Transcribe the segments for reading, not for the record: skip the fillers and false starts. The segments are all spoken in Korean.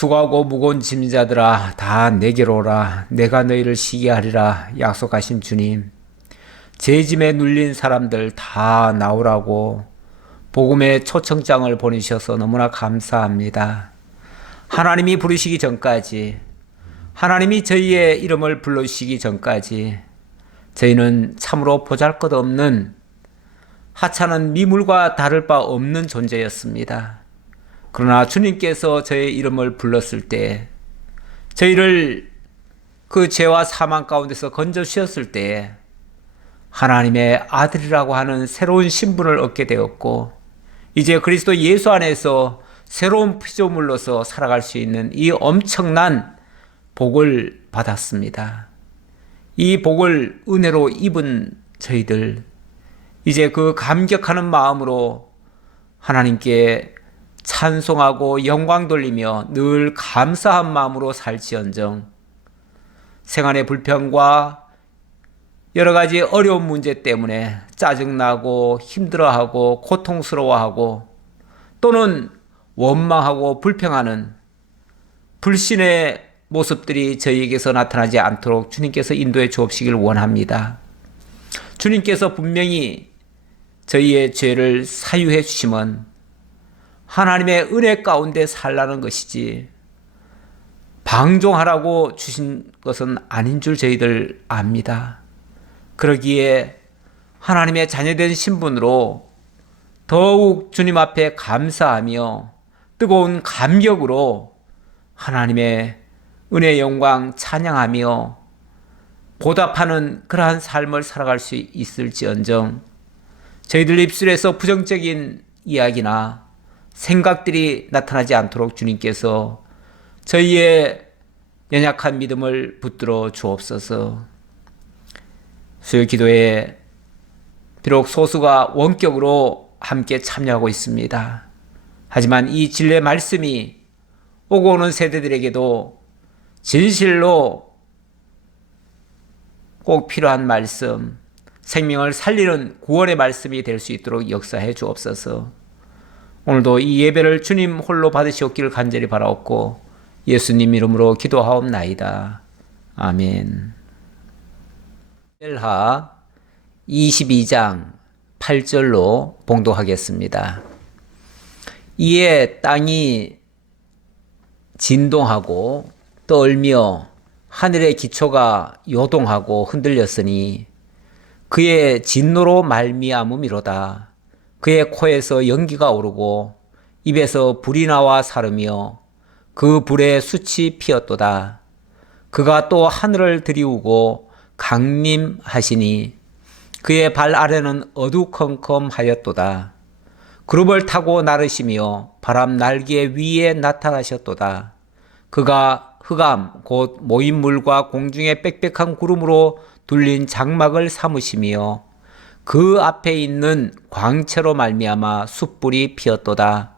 수고하고 무거운 짐자들아 다 내게로 오라. 내가 너희를 쉬게 하리라 약속하신 주님, 제 짐에 눌린 사람들 다 나오라고 복음의 초청장을 보내셔서 너무나 감사합니다. 하나님이 부르시기 전까지, 하나님이 저희의 이름을 불러주시기 전까지 저희는 참으로 보잘것없는 하찮은 미물과 다를 바 없는 존재였습니다. 그러나 주님께서 저의 이름을 불렀을 때, 저희를 그 죄와 사망 가운데서 건져 주셨을 때 하나님의 아들이라고 하는 새로운 신분을 얻게 되었고, 이제 그리스도 예수 안에서 새로운 피조물로서 살아갈 수 있는 이 엄청난 복을 받았습니다. 이 복을 은혜로 입은 저희들, 이제 그 감격하는 마음으로 하나님께 찬송하고 영광 돌리며 늘 감사한 마음으로 살지언정, 생활의 불평과 여러 가지 어려운 문제 때문에 짜증나고 힘들어하고 고통스러워하고 또는 원망하고 불평하는 불신의 모습들이 저희에게서 나타나지 않도록 주님께서 인도해 주옵시길 원합니다. 주님께서 분명히 저희의 죄를 사유해 주심은 하나님의 은혜 가운데 살라는 것이지 방종하라고 주신 것은 아닌 줄 저희들 압니다. 그러기에 하나님의 자녀된 신분으로 더욱 주님 앞에 감사하며 뜨거운 감격으로 하나님의 은혜 영광 찬양하며 보답하는 그러한 삶을 살아갈 수 있을지언정, 저희들 입술에서 부정적인 이야기나 생각들이 나타나지 않도록 주님께서 저희의 연약한 믿음을 붙들어 주옵소서. 수요 기도에 비록 소수가 원격으로 함께 참여하고 있습니다. 하지만 이 진리의 말씀이 오고 오는 세대들에게도 진실로 꼭 필요한 말씀, 생명을 살리는 구원의 말씀이 될 수 있도록 역사해 주옵소서. 오늘도 이 예배를 주님 홀로 받으시옵기를 간절히 바라옵고 예수님 이름으로 기도하옵나이다. 아멘. 하 22장 8절로 봉독하겠습니다. 이에 땅이 진동하고 떨며 하늘의 기초가 요동하고 흔들렸으니 그의 진노로 말미암음이로다. 그의 코에서 연기가 오르고 입에서 불이 나와 사르며 그 불에 숯이 피었도다. 그가 또 하늘을 들이우고 강림하시니 그의 발 아래는 어두컴컴하였도다. 구름을 타고 나르시며 바람 날개 위에 나타나셨도다. 그가 흑암 곧 모인물과 공중의 빽빽한 구름으로 둘린 장막을 삼으시며 그 앞에 있는 광채로 말미암아 숯불이 피었도다.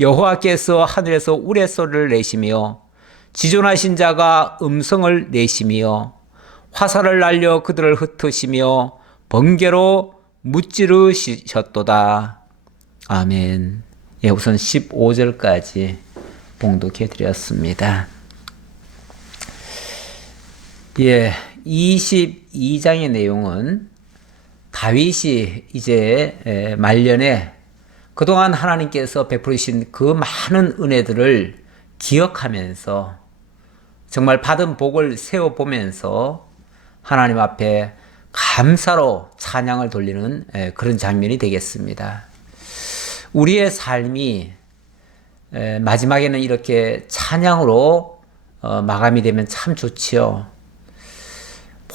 여호와께서 하늘에서 우레소리를 내시며 지존하신 자가 음성을 내시며 화살을 날려 그들을 흩으시며 번개로 무찌르셨도다. 아멘. 예, 우선 15절까지 봉독해 드렸습니다. 예, 22장의 내용은 다윗이 이제 말년에 그동안 하나님께서 베푸신 그 많은 은혜들을 기억하면서 정말 받은 복을 세워보면서 하나님 앞에 감사로 찬양을 돌리는 그런 장면이 되겠습니다. 우리의 삶이 마지막에는 이렇게 찬양으로 마감이 되면 참 좋지요.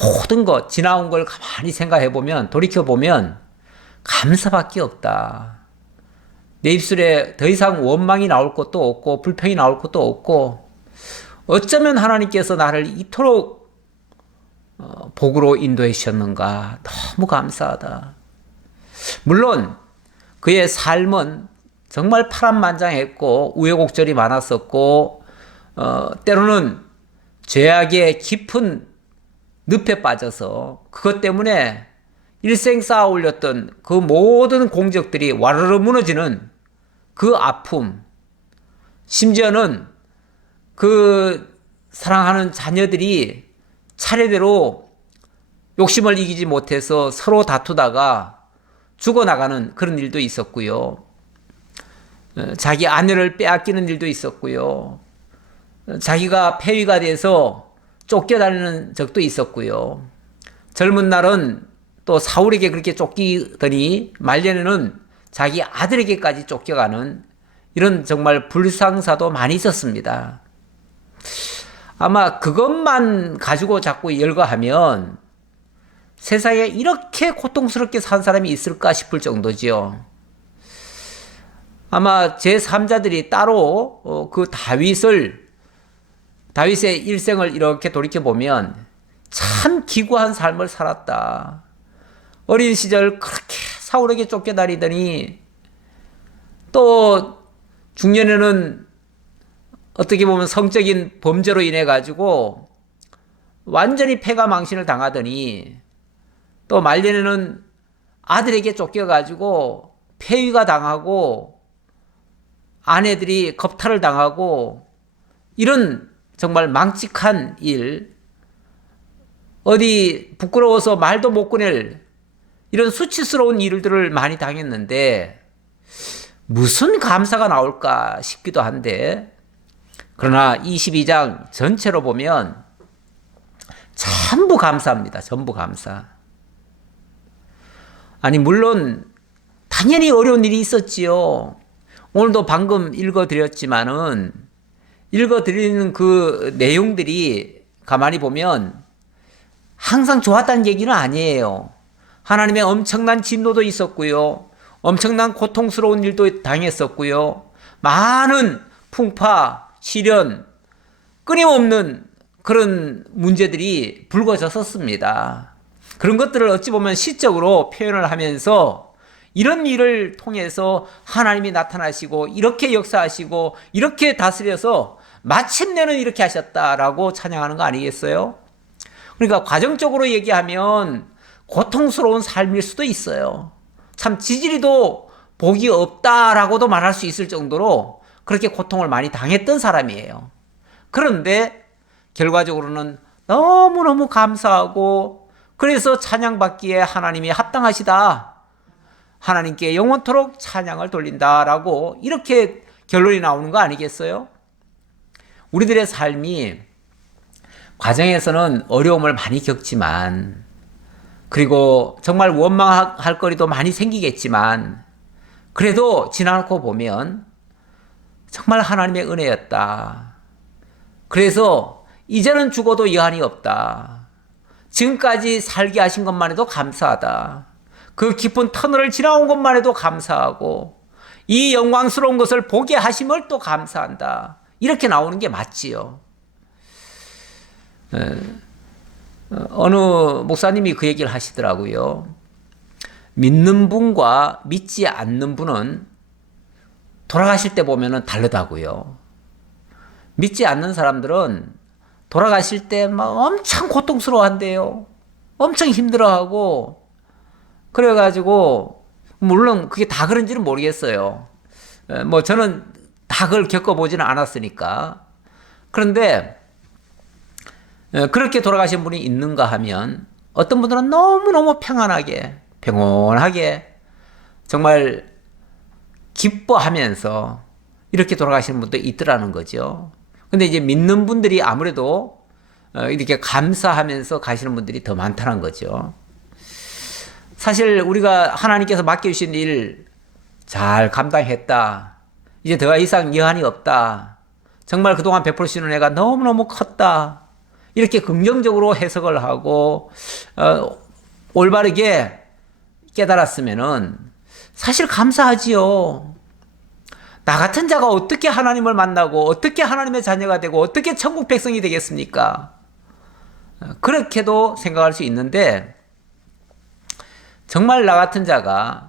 모든 것, 지나온 걸 가만히 생각해보면, 돌이켜보면 감사밖에 없다. 내 입술에 더 이상 원망이 나올 것도 없고 불평이 나올 것도 없고, 어쩌면 하나님께서 나를 이토록 복으로 인도해 주셨는가. 너무 감사하다. 물론 그의 삶은 정말 파란만장했고 우여곡절이 많았었고 때로는 죄악의 깊은 늪에 빠져서 그것 때문에 일생 쌓아 올렸던 그 모든 공적들이 와르르 무너지는 그 아픔, 심지어는 그 사랑하는 자녀들이 차례대로 욕심을 이기지 못해서 서로 다투다가 죽어나가는 그런 일도 있었고요. 자기 아내를 빼앗기는 일도 있었고요. 자기가 폐위가 돼서 쫓겨다니는 적도 있었고요. 젊은 날은 또 사울에게 그렇게 쫓기더니 말년에는 자기 아들에게까지 쫓겨가는 이런 정말 불상사도 많이 있었습니다. 아마 그것만 가지고 자꾸 열거하면 세상에 이렇게 고통스럽게 산 사람이 있을까 싶을 정도지요. 아마 제3자들이 따로 그 다윗의 일생을 이렇게 돌이켜보면 참 기구한 삶을 살았다. 어린 시절 그렇게 사울에게 쫓겨다니더니 또 중년에는 어떻게 보면 성적인 범죄로 인해 가지고 완전히 패가 망신을 당하더니 또 말년에는 아들에게 쫓겨가지고 폐위가 당하고 아내들이 겁탈을 당하고 이런 정말 망측한 일, 어디 부끄러워서 말도 못 꺼낼 이런 수치스러운 일들을 많이 당했는데 무슨 감사가 나올까 싶기도 한데, 그러나 22장 전체로 보면 전부 감사합니다. 전부 감사. 아니 물론 당연히 어려운 일이 있었지요. 오늘도 방금 읽어드렸지만은 읽어드리는 그 내용들이 가만히 보면 항상 좋았다는 얘기는 아니에요. 하나님의 엄청난 진노도 있었고요. 엄청난 고통스러운 일도 당했었고요. 많은 풍파, 시련, 끊임없는 그런 문제들이 불거졌었습니다. 그런 것들을 어찌 보면 시적으로 표현을 하면서 이런 일을 통해서 하나님이 나타나시고 이렇게 역사하시고 이렇게 다스려서 마침내는 이렇게 하셨다라고 찬양하는 거 아니겠어요? 그러니까 과정적으로 얘기하면 고통스러운 삶일 수도 있어요. 참 지지리도 복이 없다라고도 말할 수 있을 정도로 그렇게 고통을 많이 당했던 사람이에요. 그런데 결과적으로는 너무너무 감사하고 그래서 찬양받기에 하나님이 합당하시다. 하나님께 영원토록 찬양을 돌린다라고 이렇게 결론이 나오는 거 아니겠어요? 우리들의 삶이 과정에서는 어려움을 많이 겪지만 그리고 정말 원망할 거리도 많이 생기겠지만 그래도 지나놓고 보면 정말 하나님의 은혜였다. 그래서 이제는 죽어도 여한이 없다. 지금까지 살게 하신 것만 해도 감사하다. 그 깊은 터널을 지나온 것만 해도 감사하고 이 영광스러운 것을 보게 하심을 또 감사한다. 이렇게 나오는 게 맞지요. 어느 목사님이 그 얘기를 하시더라고요. 믿는 분과 믿지 않는 분은 돌아가실 때 보면은 다르다고요. 믿지 않는 사람들은 돌아가실 때 막 엄청 고통스러워한대요. 엄청 힘들어하고 그래가지고 물론 그게 다 그런지는 모르겠어요. 뭐 저는 다 그걸 겪어보지는 않았으니까. 그런데 그렇게 돌아가신 분이 있는가 하면 어떤 분들은 너무너무 평온하게 정말 기뻐하면서 이렇게 돌아가시는 분도 있더라는 거죠. 근데 이제 믿는 분들이 아무래도 이렇게 감사하면서 가시는 분들이 더 많다는 거죠. 사실 우리가 하나님께서 맡겨주신 일 잘 감당했다. 이제 더 이상 여한이 없다. 정말 그동안 베풀어주신 은혜가 너무너무 컸다. 이렇게 긍정적으로 해석을 하고 올바르게 깨달았으면은 사실 감사하지요. 나 같은 자가 어떻게 하나님을 만나고 어떻게 하나님의 자녀가 되고 어떻게 천국 백성이 되겠습니까? 그렇게도 생각할 수 있는데 정말 나 같은 자가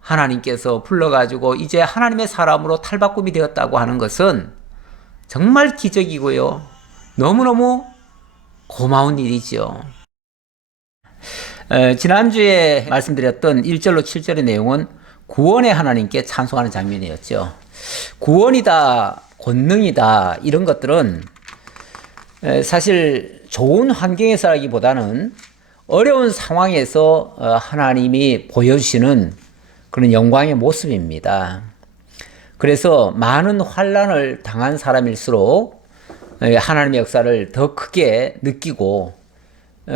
하나님께서 불러가지고 이제 하나님의 사람으로 탈바꿈이 되었다고 하는 것은 정말 기적이고요. 너무너무 고마운 일이죠. 지난주에 말씀드렸던 1절로 7절의 내용은 구원의 하나님께 찬송하는 장면이었죠. 구원이다 권능이다, 이런 것들은 사실 좋은 환경에서라기보다는 어려운 상황에서 하나님이 보여주시는 그런 영광의 모습입니다. 그래서 많은 환난을 당한 사람일수록 하나님의 역사를 더 크게 느끼고,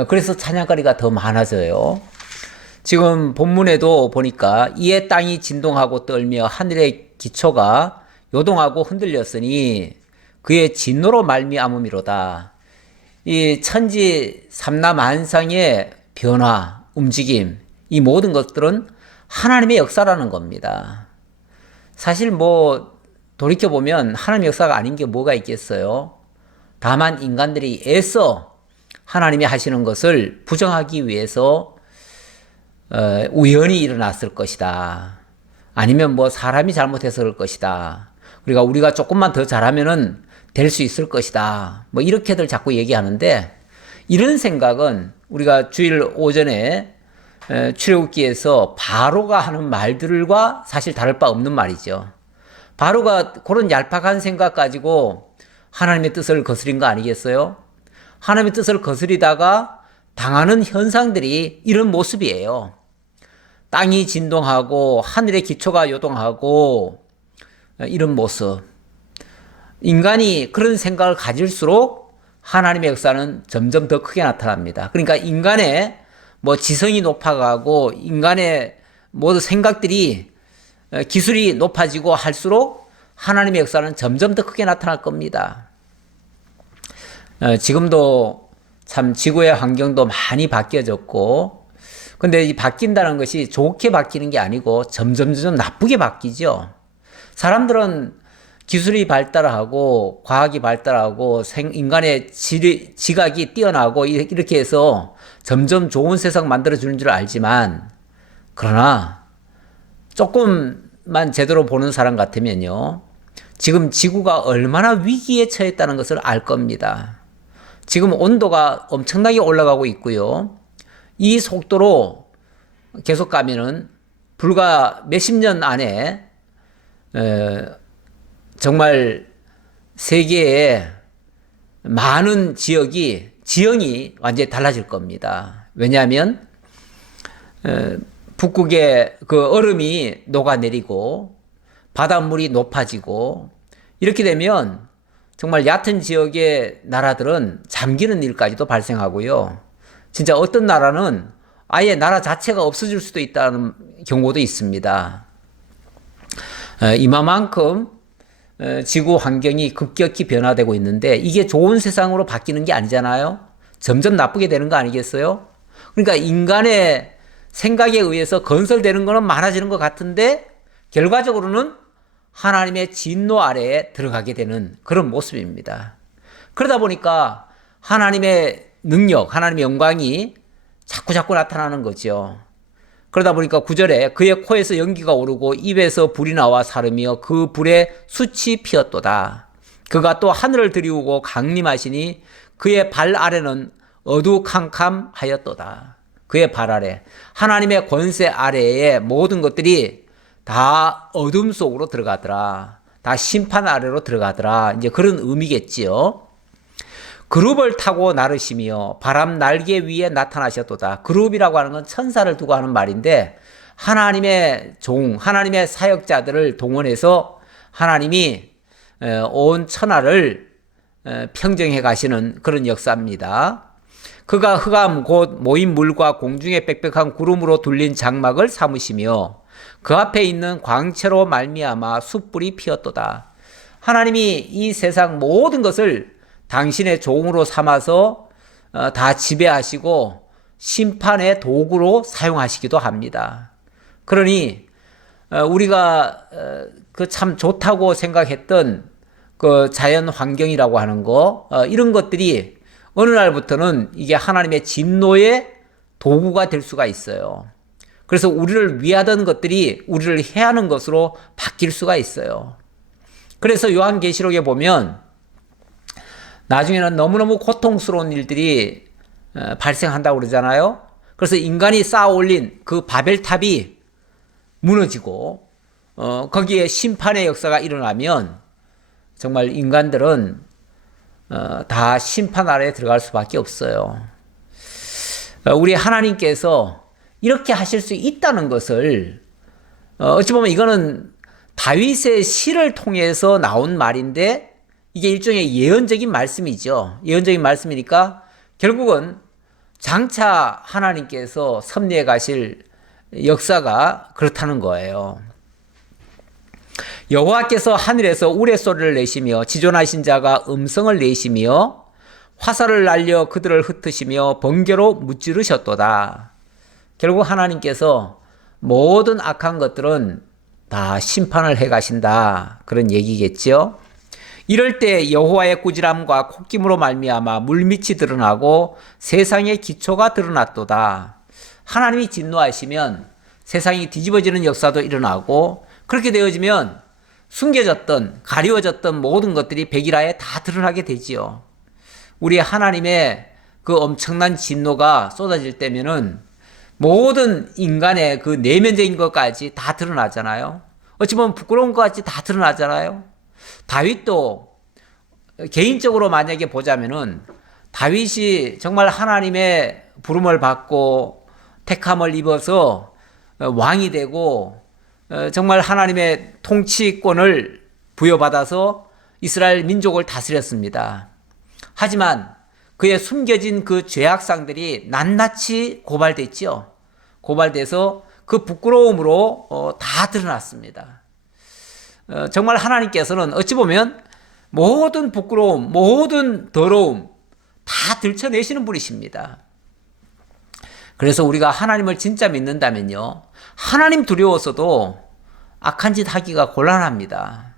그래서 찬양거리가 더 많아져요. 지금 본문에도 보니까 이에 땅이 진동하고 떨며 하늘의 기초가 요동하고 흔들렸으니 그의 진노로 말미암음이로다. 이 천지 삼라만상의 변화, 움직임, 이 모든 것들은 하나님의 역사라는 겁니다. 사실 돌이켜보면 하나님의 역사가 아닌 게 뭐가 있겠어요? 다만 인간들이 애써 하나님이 하시는 것을 부정하기 위해서 우연히 일어났을 것이다. 아니면 사람이 잘못해서 그럴 것이다. 그러니까 우리가 조금만 더 잘하면은 될 수 있을 것이다. 이렇게들 자꾸 얘기하는데, 이런 생각은 우리가 주일 오전에 출애굽기에서 바로가 하는 말들과 사실 다를 바 없는 말이죠. 바로가 그런 얄팍한 생각 가지고 하나님의 뜻을 거스린 거 아니겠어요? 하나님의 뜻을 거스리다가 당하는 현상들이 이런 모습이에요. 땅이 진동하고 하늘의 기초가 요동하고 이런 모습. 인간이 그런 생각을 가질수록 하나님의 역사는 점점 더 크게 나타납니다. 그러니까 인간의 지성이 높아가고 인간의 모든 생각들이 기술이 높아지고 할수록 하나님의 역사는 점점 더 크게 나타날 겁니다. 지금도 참 지구의 환경도 많이 바뀌어졌고, 근데 이 바뀐다는 것이 좋게 바뀌는 게 아니고 점점 나쁘게 바뀌죠. 사람들은 기술이 발달하고 과학이 발달하고 인간의 지각이 뛰어나고 이렇게 해서 점점 좋은 세상 만들어주는 줄 알지만, 그러나 조금만 제대로 보는 사람 같으면요, 지금 지구가 얼마나 위기에 처했다는 것을 알 겁니다. 지금 온도가 엄청나게 올라가고 있고요. 이 속도로 계속 가면은 불과 몇십 년 안에 정말 세계의 많은 지형이 완전히 달라질 겁니다. 왜냐하면 북극의 그 얼음이 녹아내리고 바닷물이 높아지고, 이렇게 되면 정말 얕은 지역의 나라들은 잠기는 일까지도 발생하고요. 진짜 어떤 나라는 아예 나라 자체가 없어질 수도 있다는 경우도 있습니다. 이만큼 지구 환경이 급격히 변화되고 있는데, 이게 좋은 세상으로 바뀌는 게 아니잖아요. 점점 나쁘게 되는 거 아니겠어요? 그러니까 인간의 생각에 의해서 건설되는 거는 많아지는 것 같은데, 결과적으로는 하나님의 진노 아래에 들어가게 되는 그런 모습입니다. 그러다 보니까 하나님의 능력, 하나님의 영광이 자꾸 나타나는 거죠. 그러다 보니까 9절에 그의 코에서 연기가 오르고 입에서 불이 나와 사르며 그 불에 숯이 피었도다. 그가 또 하늘을 들이우고 강림하시니 그의 발 아래는 어두캄캄하였도다. 그의 발 아래, 하나님의 권세 아래에 모든 것들이 다 어둠 속으로 들어가더라. 다 심판 아래로 들어가더라. 이제 그런 의미겠지요. 그룹을 타고 나르시며 바람 날개 위에 나타나셨도다. 그룹이라고 하는 건 천사를 두고 하는 말인데, 하나님의 하나님의 사역자들을 동원해서 하나님이 온 천하를 평정해 가시는 그런 역사입니다. 그가 흑암 곧 모인 물과 공중에 빽빽한 구름으로 둘린 장막을 삼으시며 그 앞에 있는 광채로 말미암아 숯불이 피었도다. 하나님이 이 세상 모든 것을 당신의 종으로 삼아서 다 지배하시고 심판의 도구로 사용하시기도 합니다. 그러니 우리가 그 참 좋다고 생각했던 그 자연 환경이라고 하는 거, 이런 것들이 어느 날부터는 이게 하나님의 진노의 도구가 될 수가 있어요. 그래서 우리를 위하던 것들이 우리를 해하는 것으로 바뀔 수가 있어요. 그래서 요한계시록에 보면 나중에는 너무너무 고통스러운 일들이 발생한다고 그러잖아요. 그래서 인간이 쌓아 올린 그 바벨탑이 무너지고 거기에 심판의 역사가 일어나면 정말 인간들은 다 심판 아래에 들어갈 수밖에 없어요. 우리 하나님께서 이렇게 하실 수 있다는 것을 어찌 보면 이거는 다윗의 시를 통해서 나온 말인데 이게 일종의 예언적인 말씀이죠. 예언적인 말씀이니까 결국은 장차 하나님께서 섭리해 가실 역사가 그렇다는 거예요. 여호와께서 하늘에서 우레소리를 내시며 지존하신 자가 음성을 내시며 화살을 날려 그들을 흩으시며 번개로 무찌르셨도다. 결국 하나님께서 모든 악한 것들은 다 심판을 해 가신다. 그런 얘기겠죠. 이럴 때 여호와의 꾸지람과 콧김으로 말미암아 물밑이 드러나고 세상의 기초가 드러났도다. 하나님이 진노하시면 세상이 뒤집어지는 역사도 일어나고 그렇게 되어지면 숨겨졌던 가리워졌던 모든 것들이 백일하에 다 드러나게 되지요. 우리 하나님의 그 엄청난 진노가 쏟아질 때면은 모든 인간의 그 내면적인 것까지 다 드러나잖아요. 어찌 보면 부끄러운 것 같이 다 드러나잖아요. 다윗도 개인적으로 만약에 보자면은 다윗이 정말 하나님의 부름을 받고 택함을 입어서 왕이 되고 정말 하나님의 통치권을 부여받아서 이스라엘 민족을 다스렸습니다. 하지만 그의 숨겨진 그 죄악상들이 낱낱이 고발됐죠. 고발돼서 그 부끄러움으로 다 드러났습니다. 정말 하나님께서는 어찌 보면 모든 부끄러움, 모든 더러움 다 들춰내시는 분이십니다. 그래서 우리가 하나님을 진짜 믿는다면요, 하나님 두려워서도 악한 짓 하기가 곤란합니다.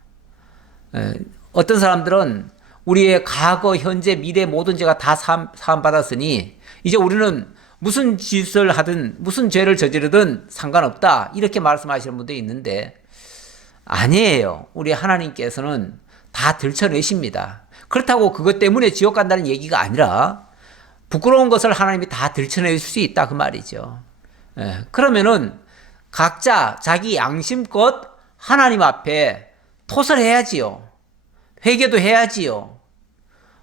어떤 사람들은 우리의 과거, 현재, 미래 모든 죄가 다 사함받았으니 이제 우리는 무슨 짓을 하든 무슨 죄를 저지르든 상관없다, 이렇게 말씀하시는 분도 있는데 아니에요. 우리 하나님께서는 다 들춰내십니다. 그렇다고 그것 때문에 지옥 간다는 얘기가 아니라 부끄러운 것을 하나님이 다 들춰낼 수 있다, 그 말이죠. 그러면은 각자 자기 양심껏 하나님 앞에 토설해야지요. 회개도 해야지요.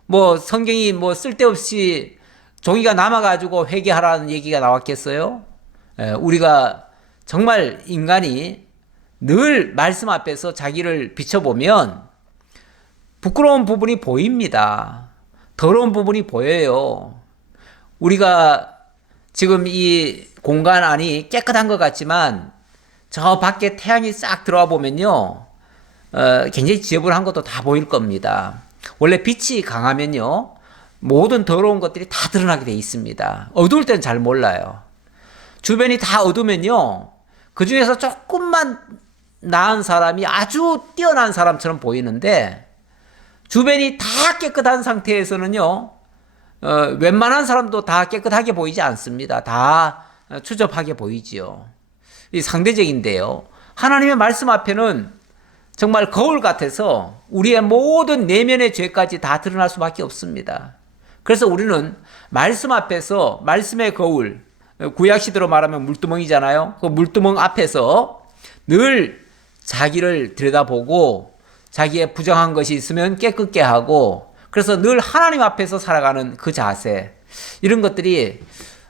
뭐 성경이 뭐 쓸데없이 종이가 남아가지고 회개하라는 얘기가 나왔겠어요? 우리가 정말 인간이 늘 말씀 앞에서 자기를 비춰보면 부끄러운 부분이 보입니다. 더러운 부분이 보여요. 우리가 지금 이 공간 안이 깨끗한 것 같지만 저 밖에 태양이 싹 들어와 보면요, 굉장히 지저분한 것도 다 보일 겁니다. 원래 빛이 강하면요, 모든 더러운 것들이 다 드러나게 돼 있습니다. 어두울 때는 잘 몰라요. 주변이 다 어두면요, 그 중에서 조금만 나은 사람이 아주 뛰어난 사람처럼 보이는데 주변이 다 깨끗한 상태에서는요, 웬만한 사람도 다 깨끗하게 보이지 않습니다. 다 추접하게 보이지요. 이 상대적인데요. 하나님의 말씀 앞에는 정말 거울 같아서 우리의 모든 내면의 죄까지 다 드러날 수밖에 없습니다. 그래서 우리는 말씀 앞에서, 말씀의 거울, 구약시대로 말하면 물두멍이잖아요. 그 물두멍 앞에서 늘 자기를 들여다보고 자기의 부정한 것이 있으면 깨끗게 하고, 그래서 늘 하나님 앞에서 살아가는 그 자세, 이런 것들이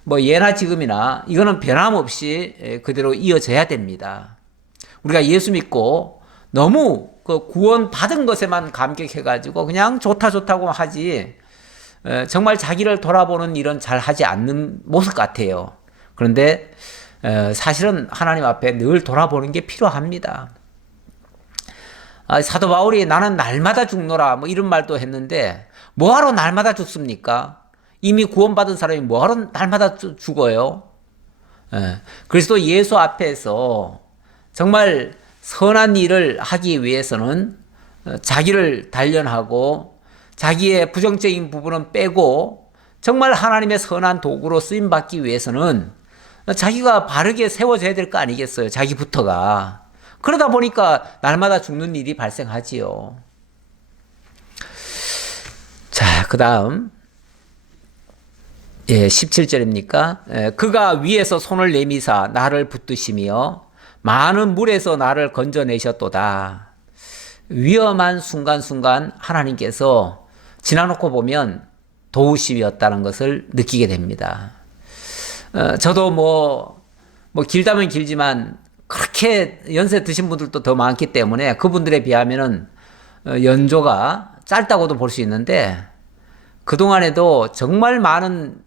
뭐 예나 지금이나 이거는 변함없이 그대로 이어져야 됩니다. 우리가 예수 믿고 너무 그 구원 받은 것에만 감격해가지고 그냥 좋다 좋다고 하지 정말 자기를 돌아보는 일은 잘 하지 않는 모습 같아요. 그런데 사실은 하나님 앞에 늘 돌아보는 게 필요합니다. 사도 바울이 나는 날마다 죽노라 뭐 이런 말도 했는데 뭐하러 날마다 죽습니까? 이미 구원받은 사람이 뭐하러 날마다 죽어요? 그리스도 예수 앞에서 정말 선한 일을 하기 위해서는 자기를 단련하고 자기의 부정적인 부분은 빼고 정말 하나님의 선한 도구로 쓰임받기 위해서는 자기가 바르게 세워져야 될 거 아니겠어요? 자기부터가. 그러다 보니까 날마다 죽는 일이 발생하지요. 자, 그 다음 17절입니까? 그가 위에서 손을 내미사 나를 붙드시며 많은 물에서 나를 건져내셨도다. 위험한 순간순간 하나님께서 지나놓고 보면 도우심이었다는 것을 느끼게 됩니다. 저도 뭐 길다면 길지만 그렇게 연세 드신 분들도 더 많기 때문에 그분들에 비하면은 연조가 짧다고도 볼 수 있는데 그동안에도 정말 많은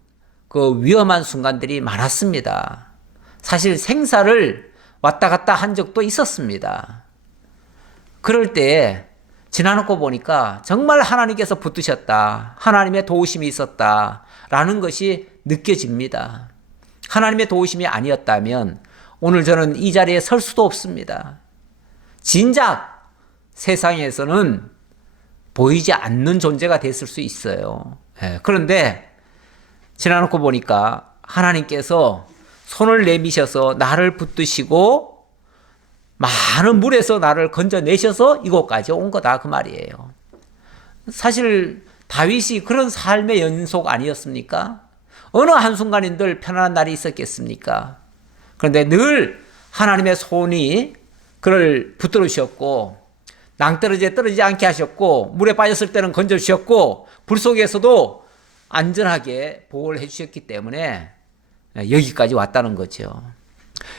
그 위험한 순간들이 많았습니다. 사실 생사를 왔다 갔다 한 적도 있었습니다. 그럴 때 지나놓고 보니까 정말 하나님께서 붙드셨다. 하나님의 도우심이 있었다. 라는 것이 느껴집니다. 하나님의 도우심이 아니었다면 오늘 저는 이 자리에 설 수도 없습니다. 진작 세상에서는 보이지 않는 존재가 됐을 수 있어요. 그런데 지나놓고 보니까 하나님께서 손을 내미셔서 나를 붙드시고 많은 물에서 나를 건져내셔서 이곳까지 온 거다 그 말이에요. 사실 다윗이 그런 삶의 연속 아니었습니까? 어느 한순간인들 편안한 날이 있었겠습니까? 그런데 늘 하나님의 손이 그를 붙들어 주셨고 낭떠러지에 떨어지지 않게 하셨고 물에 빠졌을 때는 건져주셨고 불 속에서도 안전하게 보호를 해주셨기 때문에 여기까지 왔다는 거죠.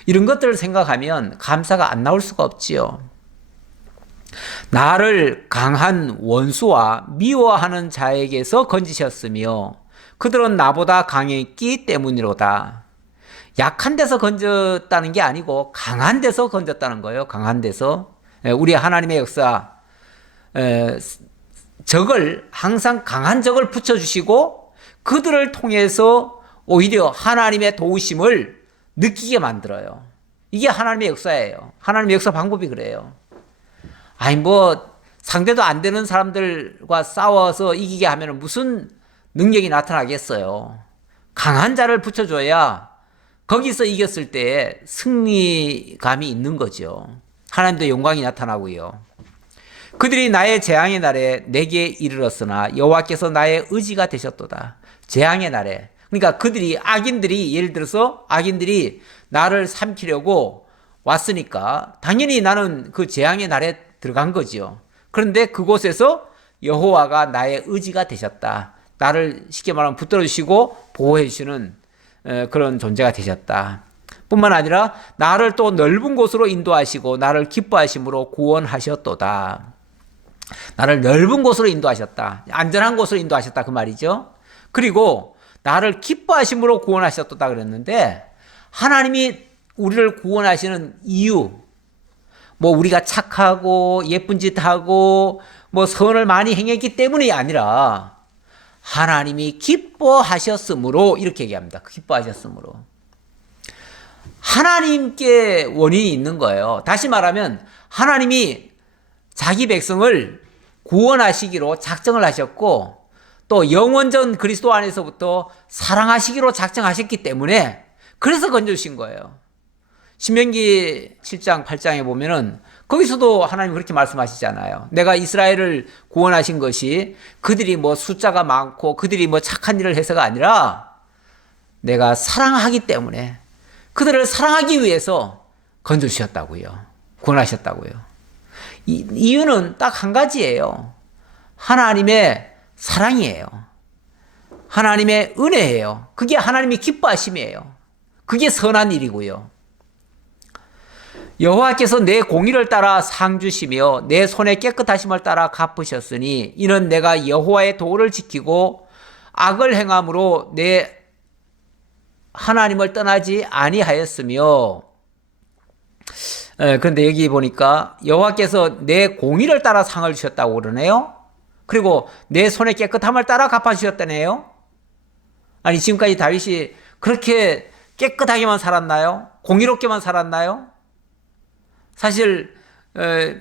이런 것들을 생각하면 감사가 안 나올 수가 없지요. 나를 강한 원수와 미워하는 자에게서 건지셨으며 그들은 나보다 강했기 때문이로다. 약한 데서 건졌다는 게 아니고 강한 데서 건졌다는 거예요. 강한 데서. 우리 하나님의 역사, 적을 항상 강한 적을 붙여주시고 그들을 통해서 오히려 하나님의 도우심을 느끼게 만들어요. 이게 하나님의 역사예요. 하나님의 역사 방법이 그래요. 아니 상대도 안 되는 사람들과 싸워서 이기게 하면 무슨 능력이 나타나겠어요. 강한 자를 붙여줘야 거기서 이겼을 때 승리감이 있는 거죠. 하나님도 영광이 나타나고요. 그들이 나의 재앙의 날에 내게 이르렀으나 여호와께서 나의 의지가 되셨도다. 재앙의 날에. 그러니까 악인들이 예를 들어서 악인들이 나를 삼키려고 왔으니까 당연히 나는 그 재앙의 날에 들어간 거지요. 그런데 그곳에서 여호와가 나의 의지가 되셨다. 나를 쉽게 말하면 붙들어 주시고 보호해 주시는 그런 존재가 되셨다. 뿐만 아니라 나를 또 넓은 곳으로 인도하시고 나를 기뻐하심으로 구원하셨도다. 나를 넓은 곳으로 인도하셨다. 안전한 곳으로 인도하셨다 그 말이죠. 그리고 나를 기뻐하심으로 구원하셨다 그랬는데 하나님이 우리를 구원하시는 이유 우리가 착하고 예쁜 짓 하고 선을 많이 행했기 때문이 아니라 하나님이 기뻐하셨으므로 이렇게 얘기합니다. 기뻐하셨으므로. 하나님께 원인이 있는 거예요. 다시 말하면 하나님이 자기 백성을 구원하시기로 작정을 하셨고 또 영원전 그리스도 안에서부터 사랑하시기로 작정하셨기 때문에 그래서 건져주신 거예요. 신명기 7장 8장에 보면은 거기서도 하나님 그렇게 말씀하시잖아요. 내가 이스라엘을 구원하신 것이 그들이 숫자가 많고 그들이 착한 일을 해서가 아니라 내가 사랑하기 때문에 그들을 사랑하기 위해서 건져주셨다고요. 구원하셨다고요. 이유는 딱 한 가지예요. 하나님의 사랑이에요. 하나님의 은혜예요. 그게 하나님이 기뻐하심이에요. 그게 선한 일이고요. 여호와께서 내 공의를 따라 상 주시며 내 손의 깨끗하심을 따라 갚으셨으니 이는 내가 여호와의 도를 지키고 악을 행함으로 내 하나님을 떠나지 아니하였으며 그런데 여기 보니까 여호와께서 내 공의를 따라 상을 주셨다고 그러네요. 그리고 내 손의 깨끗함을 따라 갚아주셨다네요. 아니 지금까지 다윗이 그렇게 깨끗하게만 살았나요? 공의롭게만 살았나요? 사실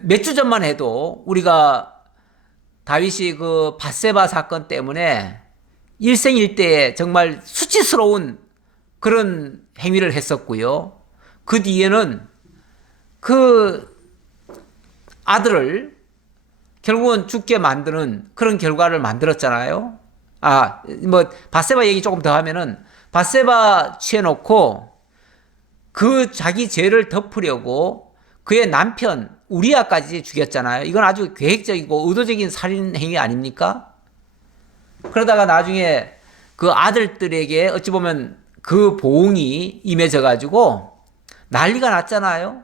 몇 주 전만 해도 우리가 다윗이 그 밧세바 사건 때문에 일생일대에 정말 수치스러운 그런 행위를 했었고요. 그 뒤에는 그 아들을 결국은 죽게 만드는 그런 결과를 만들었잖아요. 밧세바 얘기 조금 더 하면은 밧세바 취해놓고 그 자기 죄를 덮으려고 그의 남편 우리아까지 죽였잖아요. 이건 아주 계획적이고 의도적인 살인 행위 아닙니까? 그러다가 나중에 그 아들들에게 어찌 보면 그 보응이 임해져 가지고 난리가 났잖아요.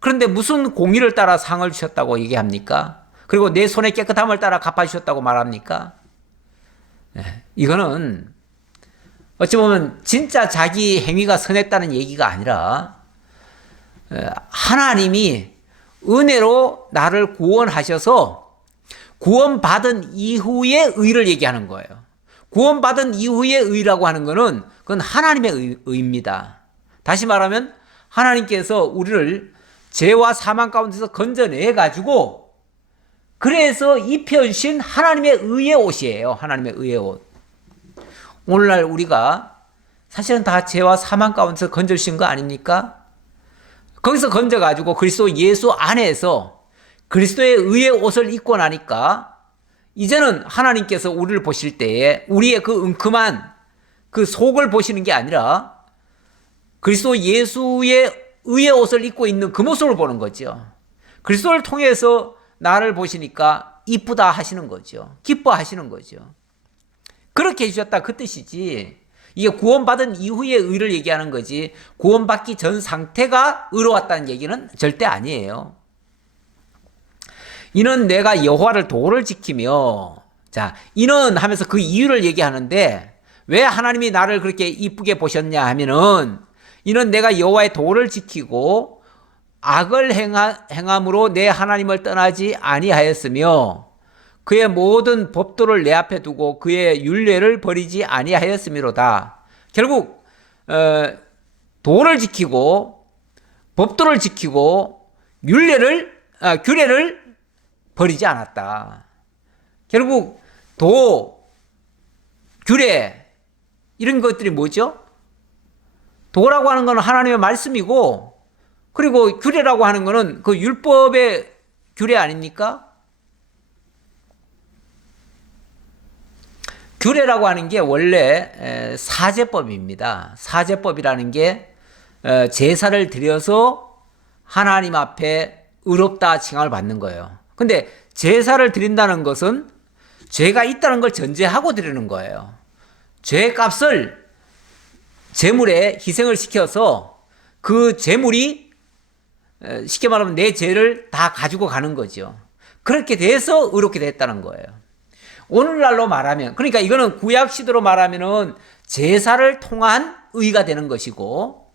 그런데 무슨 공의를 따라 상을 주셨다고 얘기합니까? 그리고 내 손의 깨끗함을 따라 갚아주셨다고 말합니까? 이거는 어찌 보면 진짜 자기 행위가 선했다는 얘기가 아니라 하나님이 은혜로 나를 구원하셔서 구원받은 이후의 의를 얘기하는 거예요. 구원받은 이후의 의라고 하는 것은 그건 하나님의 의입니다. 다시 말하면 하나님께서 우리를 죄와 사망 가운데서 건져내 가지고 그래서 입혀주신 하나님의 의의 옷이에요. 하나님의 의의 옷. 오늘날 우리가 사실은 다 죄와 사망 가운데서 건져주신 거 아닙니까? 거기서 건져가지고 그리스도 예수 안에서 그리스도의 의의 옷을 입고 나니까 이제는 하나님께서 우리를 보실 때에 우리의 그 은큼한 그 속을 보시는 게 아니라 그리스도 예수의 의의 옷을 입고 있는 그 모습을 보는 거죠. 그리스도를 통해서 나를 보시니까 이쁘다 하시는 거죠. 기뻐하시는 거죠. 그렇게 해주셨다 그 뜻이지. 이게 구원받은 이후의 의를 얘기하는 거지 구원받기 전 상태가 의로웠다는 얘기는 절대 아니에요. 이는 내가 여호와를 도를 지키며, 자, 이는 하면서 그 이유를 얘기하는데 왜 하나님이 나를 그렇게 이쁘게 보셨냐 하면은 이는 내가 여호와의 도를 지키고 악을 행함으로 내 하나님을 떠나지 아니하였으며 그의 모든 법도를 내 앞에 두고 그의 율례를 버리지 아니하였음이로다. 결국 도를 지키고 법도를 지키고 규례를 버리지 않았다. 결국 도, 규례 이런 것들이 뭐죠? 도라고 하는 건 하나님의 말씀이고 그리고 규례라고 하는 거는 그 율법의 규례 아닙니까? 규례라고 하는 게 원래 사제법입니다. 사제법이라는 게 제사를 드려서 하나님 앞에 의롭다 칭함을 받는 거예요. 근데 제사를 드린다는 것은 죄가 있다는 걸 전제하고 드리는 거예요. 죄 값을 제물에 희생을 시켜서 그 제물이 쉽게 말하면 내 죄를 다 가지고 가는 거죠. 그렇게 돼서 의롭게 됐다는 거예요. 오늘날로 말하면, 그러니까 이거는 구약 시대로 말하면은 제사를 통한 의가 되는 것이고,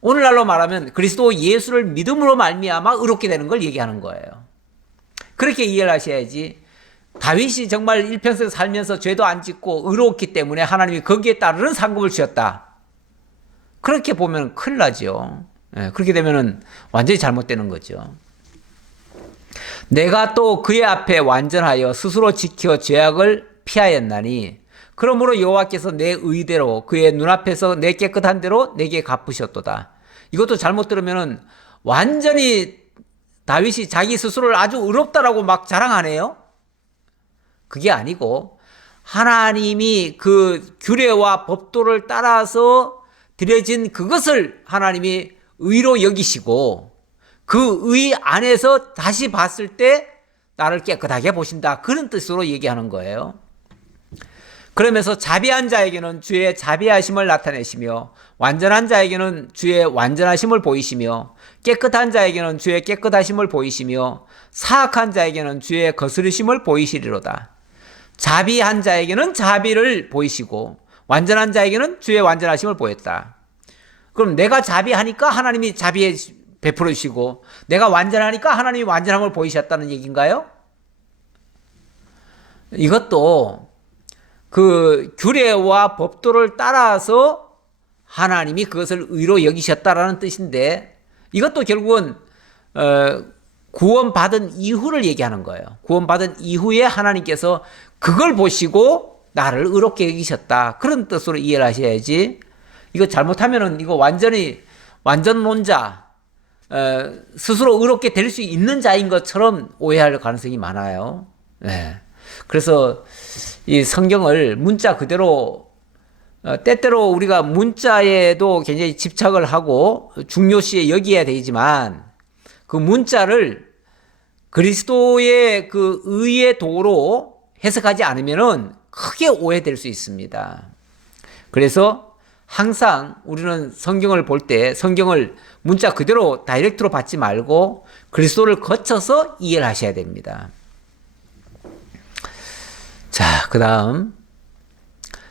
오늘날로 말하면 그리스도 예수를 믿음으로 말미암아 의롭게 되는 걸 얘기하는 거예요. 그렇게 이해를 하셔야지. 다윗이 정말 일평생 살면서 죄도 안 짓고 의로웠기 때문에 하나님이 거기에 따르는 상급을 주셨다. 그렇게 보면 큰일 나죠. 그렇게 되면은 완전히 잘못되는 거죠. 내가 또 그의 앞에 완전하여 스스로 지켜 죄악을 피하였나니 그러므로 여호와께서 내 의대로 그의 눈앞에서 내 깨끗한 대로 내게 갚으셨도다. 이것도 잘못 들으면은 완전히 다윗이 자기 스스로를 아주 의롭다라고 막 자랑하네요. 그게 아니고 하나님이 그 규례와 법도를 따라서 드려진 그것을 하나님이 의로 여기시고 그 의 안에서 다시 봤을 때 나를 깨끗하게 보신다. 그런 뜻으로 얘기하는 거예요. 그러면서 자비한 자에게는 주의 자비하심을 나타내시며 완전한 자에게는 주의 완전하심을 보이시며 깨끗한 자에게는 주의 깨끗하심을 보이시며 사악한 자에게는 주의 거스르심을 보이시리로다. 자비한 자에게는 자비를 보이시고 완전한 자에게는 주의 완전하심을 보였다. 그럼 내가 자비하니까 하나님이 자비에 베풀어 주시고 내가 완전하니까 하나님이 완전함을 보이셨다는 얘기인가요? 이것도 그 규례와 법도를 따라서 하나님이 그것을 의로 여기셨다라는 뜻인데 이것도 결국은 구원받은 이후를 얘기하는 거예요. 구원받은 이후에 하나님께서 그걸 보시고 나를 의롭게 여기셨다. 그런 뜻으로 이해를 하셔야지. 이거 잘못하면은 이거 완전히 완전론자 스스로 의롭게 될 수 있는 자인 것처럼 오해할 가능성이 많아요. 네. 그래서 이 성경을 문자 그대로 때때로 우리가 문자에도 굉장히 집착을 하고 중요시에 여겨야 되지만 그 문자를 그리스도의 그 의의 도로 해석하지 않으면은 크게 오해될 수 있습니다. 그래서 항상 우리는 성경을 볼 때 성경을 문자 그대로 다이렉트로 받지 말고 그리스도를 거쳐서 이해를 하셔야 됩니다. 자, 그 다음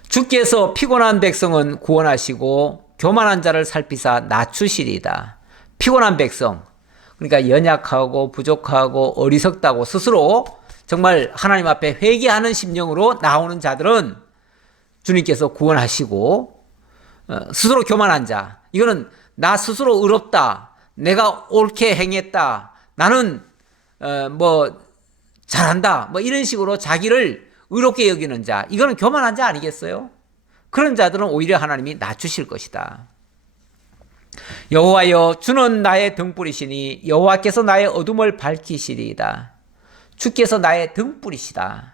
주께서 피곤한 백성은 구원하시고 교만한 자를 살피사 낮추시리이다. 피곤한 백성, 그러니까 연약하고 부족하고 어리석다고 스스로 정말 하나님 앞에 회개하는 심령으로 나오는 자들은 주님께서 구원하시고, 스스로 교만한 자, 이거는 나 스스로 의롭다, 내가 옳게 행했다, 나는 뭐 잘한다, 뭐 이런 식으로 자기를 의롭게 여기는 자, 이거는 교만한 자 아니겠어요? 그런 자들은 오히려 하나님이 낮추실 것이다. 여호와여, 주는 나의 등불이시니 여호와께서 나의 어둠을 밝히시리이다. 주께서 나의 등불이시다.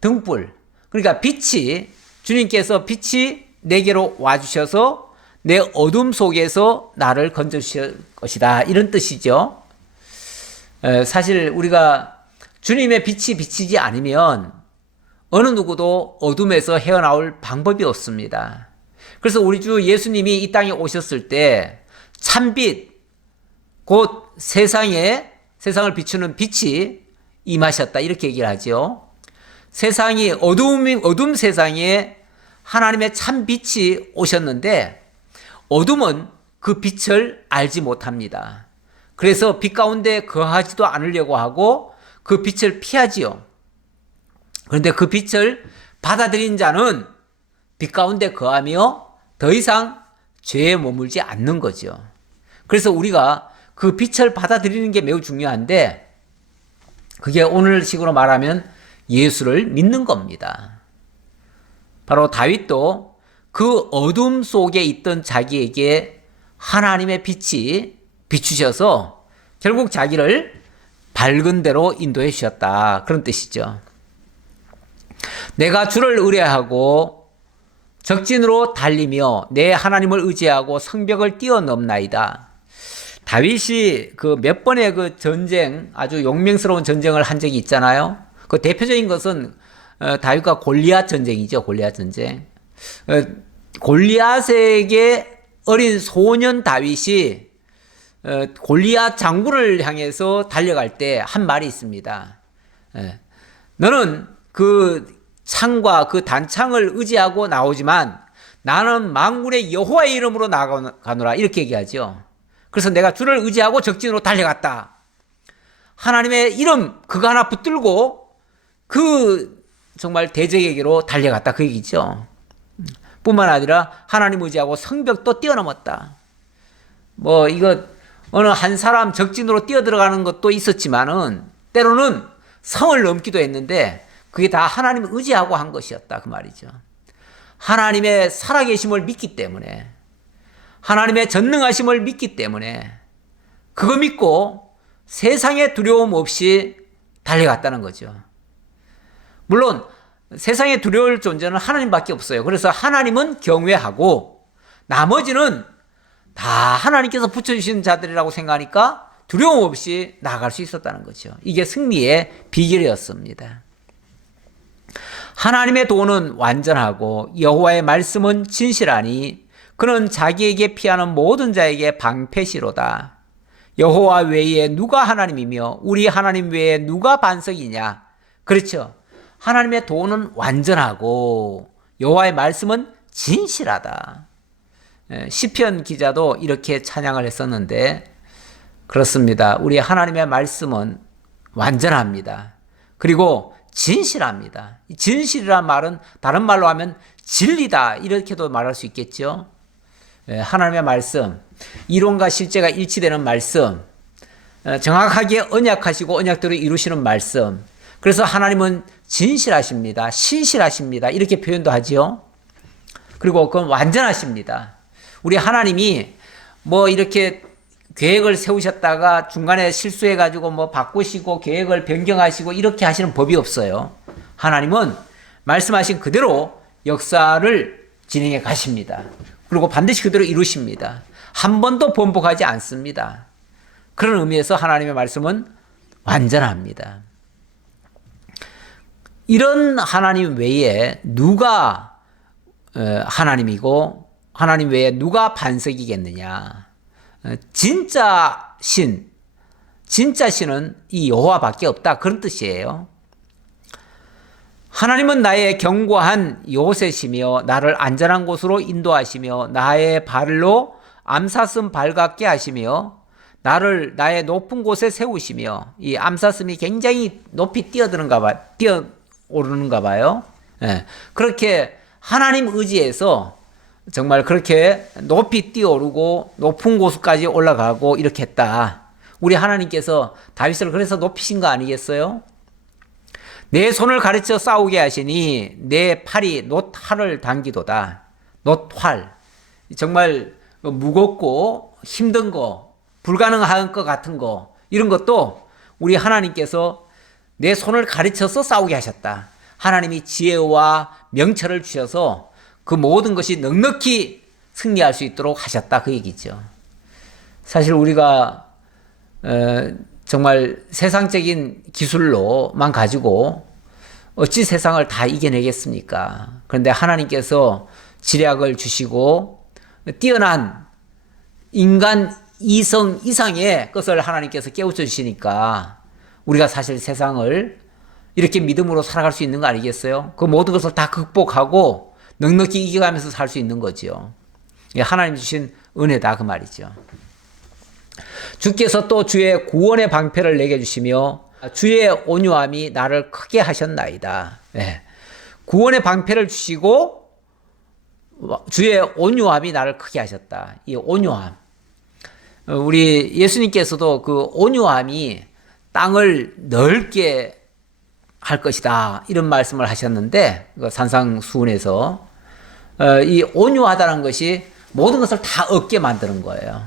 등불, 그러니까 빛이, 주님께서 빛이 내게로 와주셔서 내 어둠 속에서 나를 건져주실 것이다, 이런 뜻이죠. 사실 우리가 주님의 빛이 비치지 않으면 어느 누구도 어둠에서 헤어나올 방법이 없습니다. 그래서 우리 주 예수님이 이 땅에 오셨을 때 참빛, 곧 세상을 비추는 빛이 임하셨다, 이렇게 얘기를 하죠. 세상이 어둠 세상에 하나님의 참빛이 오셨는데 어둠은 그 빛을 알지 못합니다. 그래서 빛 가운데 거하지도 않으려고 하고 그 빛을 피하지요. 그런데 그 빛을 받아들인 자는 빛 가운데 거하며 더 이상 죄에 머물지 않는 거죠. 그래서 우리가 그 빛을 받아들이는 게 매우 중요한데, 그게 오늘식으로 말하면 예수를 믿는 겁니다. 바로 다윗도 그 어둠 속에 있던 자기에게 하나님의 빛이 비추셔서 결국 자기를 밝은 데로 인도해 주셨다, 그런 뜻이죠. 내가 주를 의뢰하고 적진으로 달리며 내 하나님을 의지하고 성벽을 뛰어넘나이다. 다윗이 그 몇 번의 그 전쟁, 아주 용맹스러운 전쟁을 한 적이 있잖아요. 그 대표적인 것은 다윗과 골리앗 전쟁이죠. 골리앗 전쟁. 골리앗에게 어린 소년 다윗이 골리앗 장군을 향해서 달려갈 때 한 말이 있습니다. 너는 그 창과 그 단창을 의지하고 나오지만 나는 만군의 여호와의 이름으로 나아가노라, 이렇게 얘기하죠. 그래서 내가 주를 의지하고 적진으로 달려갔다. 하나님의 이름 그거 하나 붙들고 그 정말 대적에게로 달려갔다, 그 얘기죠. 뿐만 아니라 하나님 의지하고 성벽도 뛰어넘었다. 뭐 이거 어느 한 사람 적진으로 뛰어들어가는 것도 있었지만은 때로는 성을 넘기도 했는데 그게 다 하나님을 의지하고 한 것이었다, 그 말이죠. 하나님의 살아계심을 믿기 때문에, 하나님의 전능하심을 믿기 때문에 그거 믿고 세상에 두려움 없이 달려갔다는 거죠. 물론 세상에 두려울 존재는 하나님밖에 없어요. 그래서 하나님은 경외하고 나머지는 다 하나님께서 붙여주신 자들이라고 생각하니까 두려움 없이 나아갈 수 있었다는 거죠. 이게 승리의 비결이었습니다. 하나님의 도는 완전하고 여호와의 말씀은 진실하니 그는 자기에게 피하는 모든 자에게 방패시로다. 여호와 외에 누가 하나님이며 우리 하나님 외에 누가 반석이냐. 그렇죠. 하나님의 도는 완전하고 여호와의 말씀은 진실하다. 시편 기자도 이렇게 찬양을 했었는데 그렇습니다. 우리 하나님의 말씀은 완전합니다. 그리고 진실합니다. 진실이란 말은 다른 말로 하면 진리다, 이렇게도 말할 수 있겠죠. 하나님의 말씀, 이론과 실제가 일치되는 말씀, 정확하게 언약하시고 언약대로 이루시는 말씀. 그래서 하나님은 진실하십니다. 신실하십니다. 이렇게 표현도 하지요. 그리고 그건 완전하십니다. 우리 하나님이 뭐 이렇게 계획을 세우셨다가 중간에 실수해가지고 뭐 바꾸시고 계획을 변경하시고 이렇게 하시는 법이 없어요. 하나님은 말씀하신 그대로 역사를 진행해 가십니다. 그리고 반드시 그대로 이루십니다. 한 번도 번복하지 않습니다. 그런 의미에서 하나님의 말씀은 완전합니다. 이런 하나님 외에 누가 하나님이고 하나님 외에 누가 반석이겠느냐. 진짜 신은 이 여호와밖에 없다, 그런 뜻이에요. 하나님은 나의 견고한 요새시며 나를 안전한 곳으로 인도하시며 나의 발로 암사슴 발같게 하시며 나를 나의 높은 곳에 세우시며, 이 암사슴이 굉장히 높이 뛰어오르는가 봐요. 예, 그렇게 하나님 의지에서 정말 그렇게 높이 뛰어오르고 높은 곳까지 올라가고 이렇게 했다. 우리 하나님께서 다윗을 그래서 높이신 거 아니겠어요? 내 손을 가르쳐 싸우게 하시니 내 팔이 놋활을 당기도다. 놋활, 정말 무겁고 힘든 거, 불가능한 것 같은 거, 이런 것도 우리 하나님께서 내 손을 가르쳐서 싸우게 하셨다. 하나님이 지혜와 명철을 주셔서 그 모든 것이 넉넉히 승리할 수 있도록 하셨다, 그 얘기죠. 사실 우리가 정말 세상적인 기술로만 가지고 어찌 세상을 다 이겨내겠습니까? 그런데 하나님께서 지략을 주시고 뛰어난 인간 이성 이상의 것을 하나님께서 깨우쳐 주시니까 우리가 사실 세상을 이렇게 믿음으로 살아갈 수 있는 거 아니겠어요? 그 모든 것을 다 극복하고 넉넉히 이겨가면서 살 수 있는 거죠. 하나님 주신 은혜다, 그 말이죠. 주께서 또 주의 구원의 방패를 내게 주시며 주의 온유함이 나를 크게 하셨나이다. 네. 구원의 방패를 주시고 주의 온유함이 나를 크게 하셨다. 이 온유함, 우리 예수님께서도 그 온유함이 땅을 넓게 할 것이다, 이런 말씀을 하셨는데, 산상수훈에서 이 온유하다는 것이 모든 것을 다 얻게 만드는 거예요.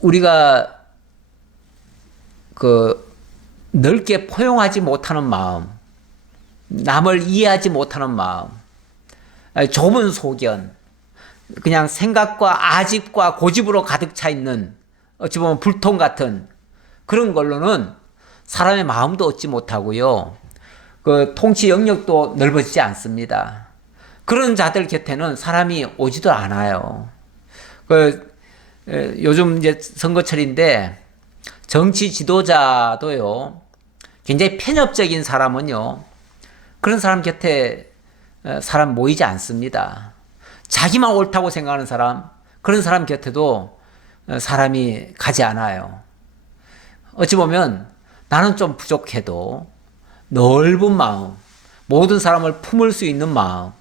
우리가 그 넓게 포용하지 못하는 마음, 남을 이해하지 못하는 마음, 좁은 소견, 그냥 생각과 아집과 고집으로 가득 차 있는, 어찌 보면 불통 같은 그런 걸로는 사람의 마음도 얻지 못하고요, 그 통치 영역도 넓어지지 않습니다. 그런 자들 곁에는 사람이 오지도 않아요. 요즘 이제 선거철인데 정치 지도자도요, 굉장히 편협적인 사람은요, 그런 사람 곁에 사람 모이지 않습니다. 자기만 옳다고 생각하는 사람, 그런 사람 곁에도 사람이 가지 않아요. 어찌 보면 나는 좀 부족해도 넓은 마음, 모든 사람을 품을 수 있는 마음,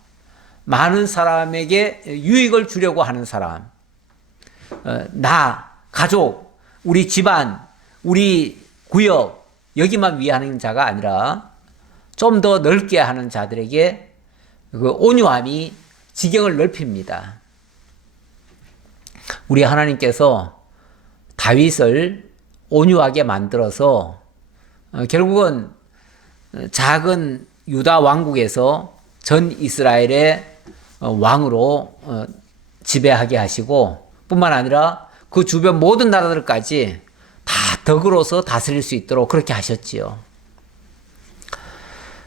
많은 사람에게 유익을 주려고 하는 사람, 나, 가족, 우리 집안, 우리 구역, 여기만 위하는 자가 아니라 좀 더 넓게 하는 자들에게 그 온유함이 지경을 넓힙니다. 우리 하나님께서 다윗을 온유하게 만들어서 결국은 작은 유다 왕국에서 전 이스라엘의 왕으로 지배하게 하시고, 뿐만 아니라 그 주변 모든 나라들까지 다 덕으로서 다스릴 수 있도록 그렇게 하셨지요.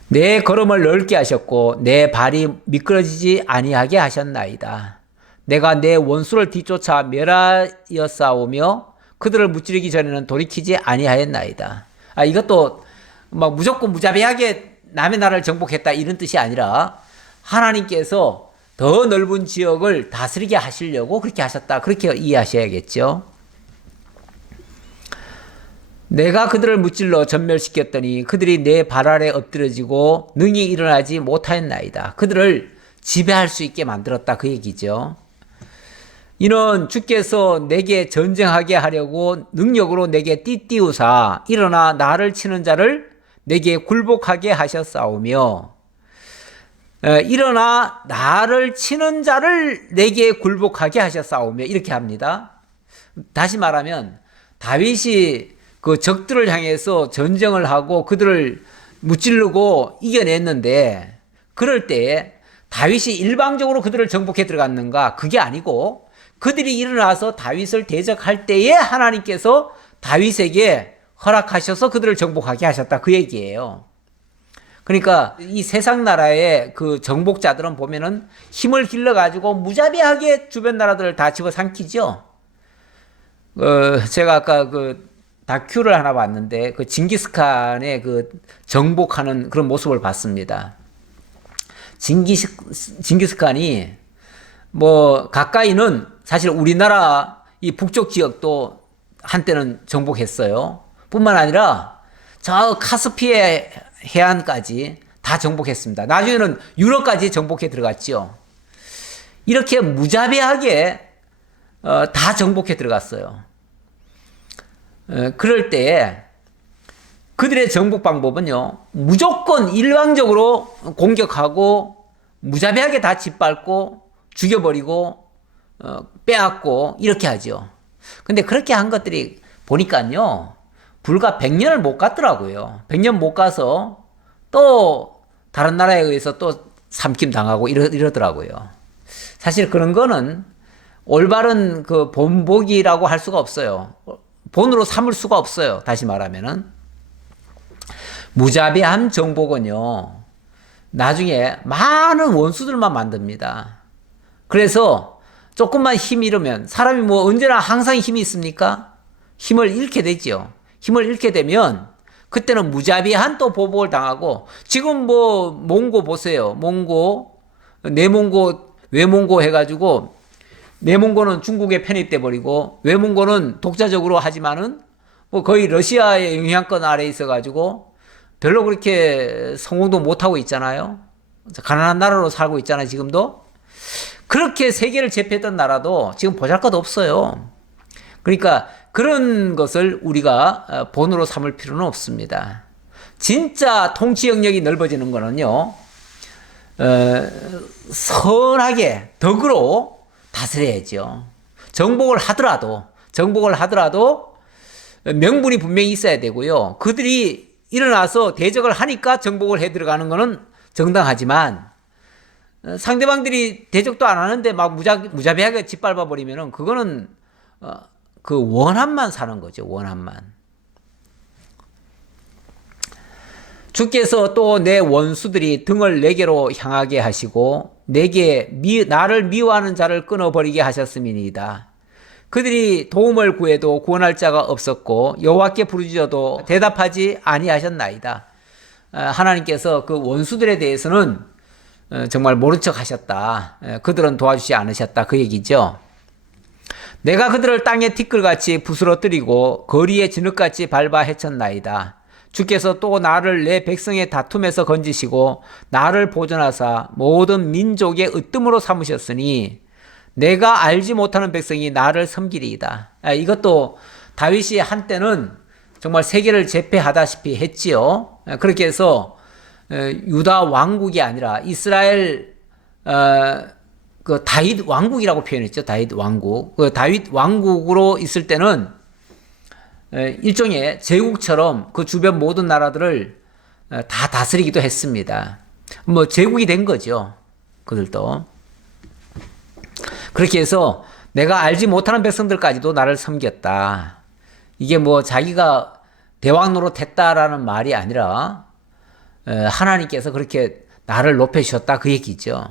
내 걸음을 넓게 하셨고 내 발이 미끄러지지 아니하게 하셨나이다. 내가 내 원수를 뒤쫓아 멸하여 싸우며 그들을 무찌르기 전에는 돌이키지 아니하였나이다. 이것도 막 무조건 무자비하게 남의 나라를 정복했다, 이런 뜻이 아니라 하나님께서 더 넓은 지역을 다스리게 하시려고 그렇게 하셨다, 그렇게 이해하셔야겠죠. 내가 그들을 무찔러 전멸시켰더니 그들이 내 발 아래 엎드려지고 능히 일어나지 못하였나이다. 그들을 지배할 수 있게 만들었다, 그 얘기죠. 이는 주께서 내게 전쟁하게 하려고 능력으로 내게 띠띠우사 일어나 나를 치는 자를 내게 굴복하게 하셨사오며, 일어나 나를 치는 자를 내게 굴복하게 하셨사오며, 이렇게 합니다. 다시 말하면 다윗이 그 적들을 향해서 전쟁을 하고 그들을 무찌르고 이겨냈는데, 그럴 때에 다윗이 일방적으로 그들을 정복해 들어갔는가? 그게 아니고 그들이 일어나서 다윗을 대적할 때에 하나님께서 다윗에게 허락하셔서 그들을 정복하게 하셨다 그 얘기예요. 그러니까 이 세상 나라의 그 정복자들은 보면은 힘을 길러가지고 무자비하게 주변 나라들을 다 집어삼키죠. 제가 아까 그 다큐를 하나 봤는데 그 징기스칸의 그 정복하는 그런 모습을 봤습니다. 징기스칸이 뭐 가까이는 사실 우리나라 이 북쪽 지역도 한때는 정복했어요. 뿐만 아니라 저 카스피해 해안까지 다 정복했습니다. 나중에는 유럽까지 정복해 들어갔죠. 이렇게 무자비하게 다 정복해 들어갔어요. 그럴 때 그들의 정복 방법은요, 무조건 일방적으로 공격하고 무자비하게 다 짓밟고 죽여버리고 빼앗고 이렇게 하죠. 근데 그렇게 한 것들이 보니까요, 불과 100년을 못 갔더라고요. 100년 못 가서 또 다른 나라에 의해서 또 삼킴 당하고 이러더라고요. 사실 그런 거는 올바른 그 본보기라고 할 수가 없어요. 본으로 삼을 수가 없어요. 다시 말하면은. 무자비한 정복은요, 나중에 많은 원수들만 만듭니다. 그래서 조금만 힘이 잃으면, 사람이 뭐 언제나 항상 힘이 있습니까? 힘을 잃게 되죠. 힘을 잃게 되면 그때는 무자비한 또 보복을 당하고, 지금 뭐 몽고 보세요. 몽고, 내몽고, 외몽고 해가지고, 내몽고는 중국에 편입돼 버리고 외몽고는 독자적으로 하지만은 뭐 거의 러시아의 영향권 아래에 있어가지고 별로 그렇게 성공도 못하고 있잖아요. 가난한 나라로 살고 있잖아요. 지금도. 그렇게 세계를 제패했던 나라도 지금 보잘것 없어요. 그러니까 그런 것을 우리가 본으로 삼을 필요는 없습니다. 진짜 통치 영역이 넓어지는 거는요, 선하게 덕으로 다스려야죠. 정복을 하더라도 명분이 분명히 있어야 되고요. 그들이 일어나서 대적을 하니까 정복을 해 들어가는 거는 정당하지만, 상대방들이 대적도 안 하는데 막 무자비하게 짓밟아 버리면은 그거는 그 원한만 사는 거죠. 원한만. 주께서 또 내 원수들이 등을 내게로 향하게 하시고 나를 미워하는 자를 끊어버리게 하셨음이니이다. 그들이 도움을 구해도 구원할 자가 없었고 여호와께 부르짖어도 대답하지 아니하셨나이다. 하나님께서 그 원수들에 대해서는 정말 모른 척 하셨다. 그들은 도와주지 않으셨다. 그 얘기죠. 내가 그들을 땅에 티끌같이 부스러뜨리고 거리에 진흙같이 밟아 헤쳤나이다. 주께서 또 나를 내 백성의 다툼에서 건지시고 나를 보존하사 모든 민족의 으뜸으로 삼으셨으니 내가 알지 못하는 백성이 나를 섬기리이다. 이것도 다윗이 한때는 정말 세계를 제패하다시피 했지요. 그렇게 해서 유다 왕국이 아니라 이스라엘 그 다윗 왕국이라고 표현했죠. 다윗 왕국. 그 다윗 왕국으로 있을 때는 일종의 제국처럼 그 주변 모든 나라들을 다 다스리기도 했습니다. 뭐 제국이 된 거죠. 그들도. 그렇게 해서 내가 알지 못하는 백성들까지도 나를 섬겼다. 이게 뭐 자기가 대왕 노릇했다라는 말이 아니라 하나님께서 그렇게 나를 높여주셨다 그 얘기죠.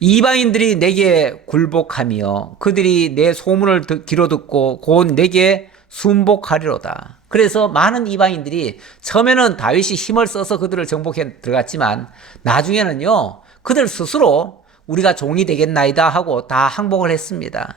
이방인들이 내게 굴복하며 그들이 내 소문을 귀로 듣고 곧 내게 순복하리로다. 그래서 많은 이방인들이 처음에는 다윗이 힘을 써서 그들을 정복해 들어갔지만 나중에는요, 그들 스스로 우리가 종이 되겠나이다 하고 다 항복을 했습니다.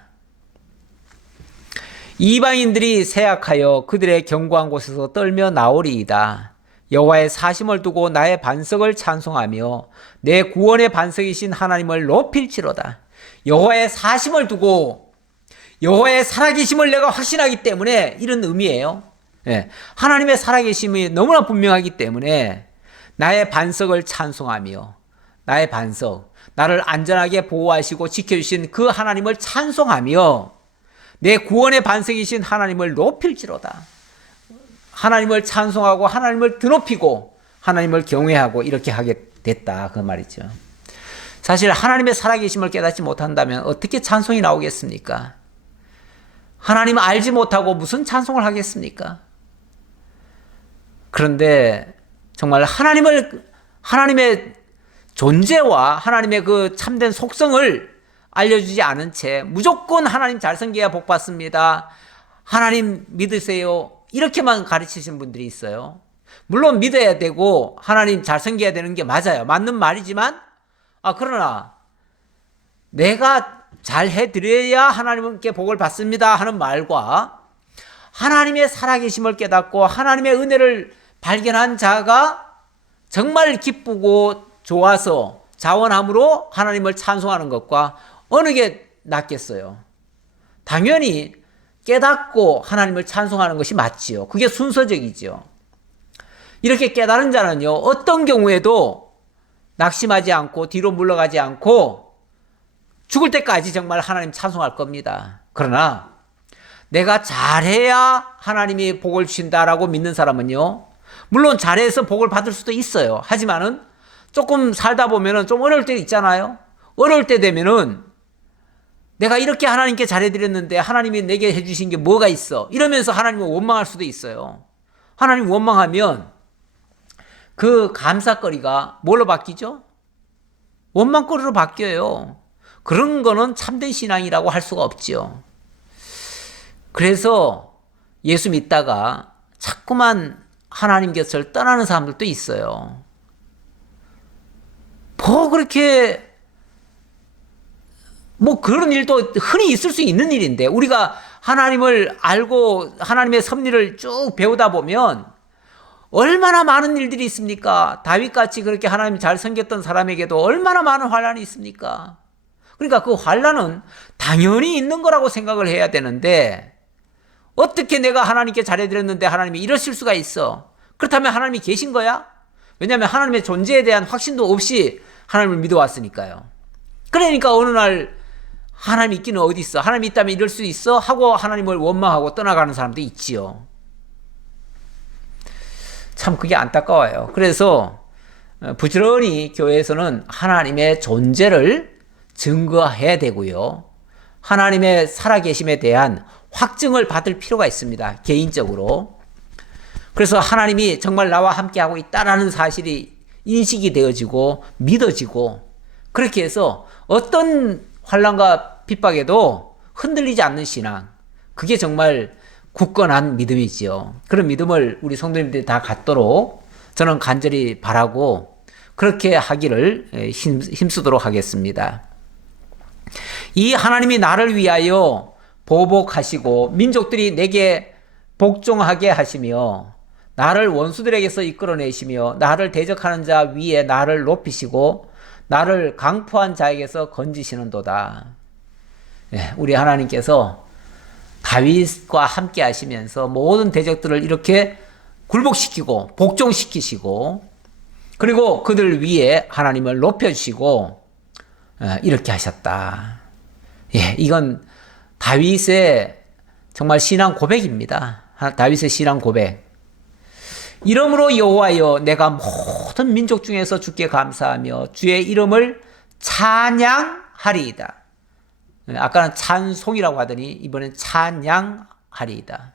이방인들이 세약하여 그들의 견고한 곳에서 떨며 나오리이다. 여호와의 사심을 두고 나의 반석을 찬송하며 내 구원의 반석이신 하나님을 높일지로다. 여호와의 사심을 두고 여호와의 살아계심을 내가 확신하기 때문에 이런 의미예요. 하나님의 살아계심이 너무나 분명하기 때문에 나의 반석을 찬송하며 나의 반석, 나를 안전하게 보호하시고 지켜주신 그 하나님을 찬송하며 내 구원의 반석이신 하나님을 높일지로다. 하나님을 찬송하고 하나님을 드높이고 하나님을 경외하고 이렇게 하게 됐다 그 말이죠. 사실 하나님의 살아계심을 깨닫지 못한다면 어떻게 찬송이 나오겠습니까? 하나님 알지 못하고 무슨 찬송을 하겠습니까? 그런데 정말 하나님의 존재와 하나님의 그 참된 속성을 알려주지 않은 채 무조건 하나님 잘 섬겨야 복 받습니다, 하나님 믿으세요, 이렇게만 가르치신 분들이 있어요. 물론 믿어야 되고 하나님 잘 섬겨야 되는 게 맞아요. 맞는 말이지만 그러나 내가 잘 해드려야 하나님께 복을 받습니다 하는 말과 하나님의 살아계심을 깨닫고 하나님의 은혜를 발견한 자가 정말 기쁘고 좋아서 자원함으로 하나님을 찬송하는 것과 어느 게 낫겠어요? 당연히 깨닫고 하나님을 찬송하는 것이 맞지요. 그게 순서적이지요. 이렇게 깨달은 자는요, 어떤 경우에도 낙심하지 않고 뒤로 물러가지 않고 죽을 때까지 정말 하나님 찬송할 겁니다. 그러나 내가 잘해야 하나님이 복을 주신다라고 믿는 사람은요, 물론 잘해서 복을 받을 수도 있어요. 하지만은 조금 살다 보면은 좀 어려울 때 있잖아요. 어려울 때 되면은 내가 이렇게 하나님께 잘해드렸는데 하나님이 내게 해주신 게 뭐가 있어? 이러면서 하나님을 원망할 수도 있어요. 하나님 원망하면 그 감사거리가 뭘로 바뀌죠? 원망거리로 바뀌어요. 그런 거는 참된 신앙이라고 할 수가 없지요. 그래서 예수 믿다가 자꾸만 하나님 곁을 떠나는 사람들도 있어요. 그렇게 그런 일도 흔히 있을 수 있는 일인데, 우리가 하나님을 알고 하나님의 섭리를 쭉 배우다 보면 얼마나 많은 일들이 있습니까? 다윗같이 그렇게 하나님 잘 섬겼던 사람에게도 얼마나 많은 환난이 있습니까? 그러니까 그 환난은 당연히 있는 거라고 생각을 해야 되는데, 어떻게 내가 하나님께 잘해드렸는데 하나님이 이러실 수가 있어? 그렇다면 하나님이 계신 거야? 왜냐하면 하나님의 존재에 대한 확신도 없이 하나님을 믿어왔으니까요. 그러니까 어느 날 하나님 있기는 어디 있어? 하나님 있다면 이럴 수 있어? 하고 하나님을 원망하고 떠나가는 사람도 있지요. 참 그게 안타까워요. 그래서 부지런히 교회에서는 하나님의 존재를 증거해야 되고요, 하나님의 살아계심에 대한 확증을 받을 필요가 있습니다, 개인적으로. 그래서 하나님이 정말 나와 함께하고 있다라는 사실이 인식이 되어지고 믿어지고, 그렇게 해서 어떤 환난과 핍박에도 흔들리지 않는 신앙, 그게 정말 굳건한 믿음이지요. 그런 믿음을 우리 성도님들이 다 갖도록 저는 간절히 바라고 그렇게 하기를 힘쓰도록 하겠습니다. 이 하나님이 나를 위하여 보복하시고 민족들이 내게 복종하게 하시며 나를 원수들에게서 이끌어내시며 나를 대적하는 자 위에 나를 높이시고 나를 강포한 자에게서 건지시는도다. 우리 하나님께서 다윗과 함께 하시면서 모든 대적들을 이렇게 굴복시키고 복종시키시고, 그리고 그들 위에 하나님을 높여주시고 이렇게 하셨다. 이건 다윗의 정말 신앙 고백입니다. 다윗의 신앙 고백. 이러므로 여호와여, 내가 모든 민족 중에서 주께 감사하며 주의 이름을 찬양하리이다. 아까는 찬송이라고 하더니 이번엔 찬양하리이다.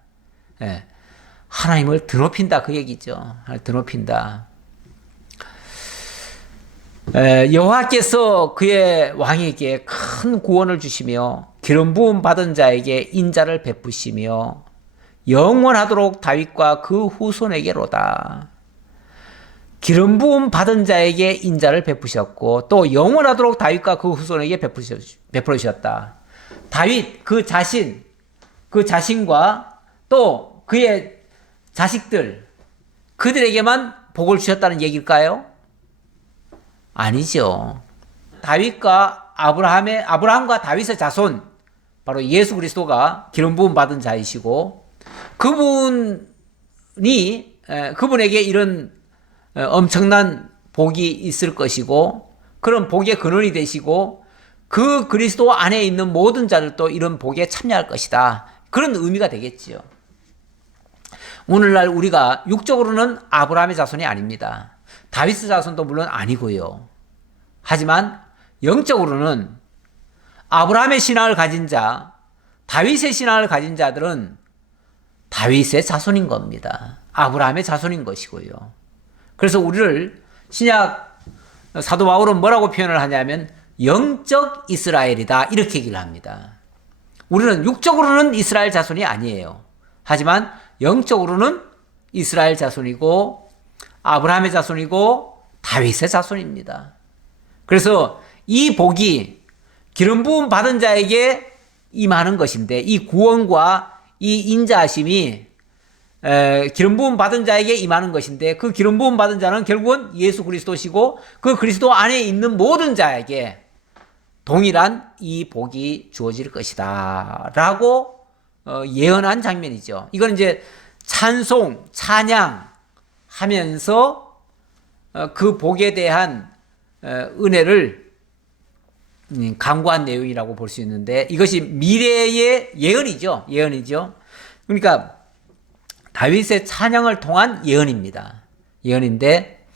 하나님을 드높인다, 그 얘기죠. 드높인다. 여호와께서 그의 왕에게 큰 구원을 주시며 기름 부음 받은 자에게 인자를 베푸시며 영원하도록 다윗과 그 후손에게로다. 기름 부음 받은 자에게 인자를 베푸셨고 또 영원하도록 다윗과 그 후손에게 베풀어 주셨다. 다윗 그 자신과 또 그의 자식들, 그들에게만 복을 주셨다는 얘기일까요? 아니죠. 다윗과 아브라함과 다윗의 자손, 바로 예수 그리스도가 기름 부음 받은 자이시고, 그분에게 이런 엄청난 복이 있을 것이고, 그런 복의 근원이 되시고, 그 그리스도 안에 있는 모든 자들도 이런 복에 참여할 것이다. 그런 의미가 되겠지요. 오늘날 우리가 육적으로는 아브라함의 자손이 아닙니다. 다윗의 자손도 물론 아니고요. 하지만 영적으로는 아브라함의 신앙을 가진 자, 다윗의 신앙을 가진 자들은 다윗의 자손인 겁니다. 아브라함의 자손인 것이고요. 그래서 우리를 신약 사도 바울은 뭐라고 표현을 하냐면 영적 이스라엘이다 이렇게 얘기를 합니다. 우리는 육적으로는 이스라엘 자손이 아니에요. 하지만 영적으로는 이스라엘 자손이고 아브라함의 자손이고 다윗의 자손입니다. 그래서 이 복이 기름 부음 받은 자에게 임하는 것인데 이 구원과 이 인자하심이 기름 부음 받은 자에게 임하는 것인데 그 기름 부음 받은 자는 결국은 예수 그리스도시고 그 그리스도 안에 있는 모든 자에게 동일한 이 복이 주어질 것이다 라고 예언한 장면이죠. 이건 이제 찬송, 찬양하면서 그 복에 대한 은혜를 강구한 내용이라고 볼 수 있는데 이것이 미래의 예언이죠. 그러니까 다윗의 찬양을 통한 예언입니다. 예언인데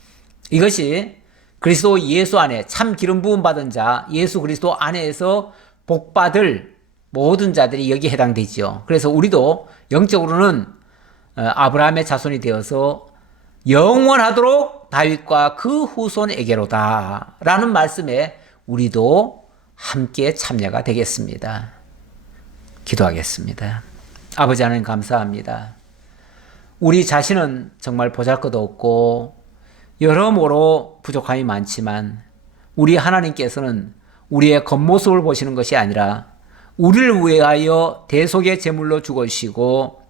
이것이 그리스도 예수 안에 참 기름 부음 받은 자, 예수 그리스도 안에서 복 받을 모든 자들이 여기에 해당되죠. 그래서 우리도 영적으로는 아브라함의 자손이 되어서 영원하도록 다윗과 그 후손에게로다 라는 말씀에 우리도 함께 참여가 되겠습니다. 기도하겠습니다. 아버지 하나님 감사합니다. 우리 자신은 정말 보잘것없고 여러모로 부족함이 많지만 우리 하나님께서는 우리의 겉모습을 보시는 것이 아니라 우리를 위하여 대속의 제물로 죽으시고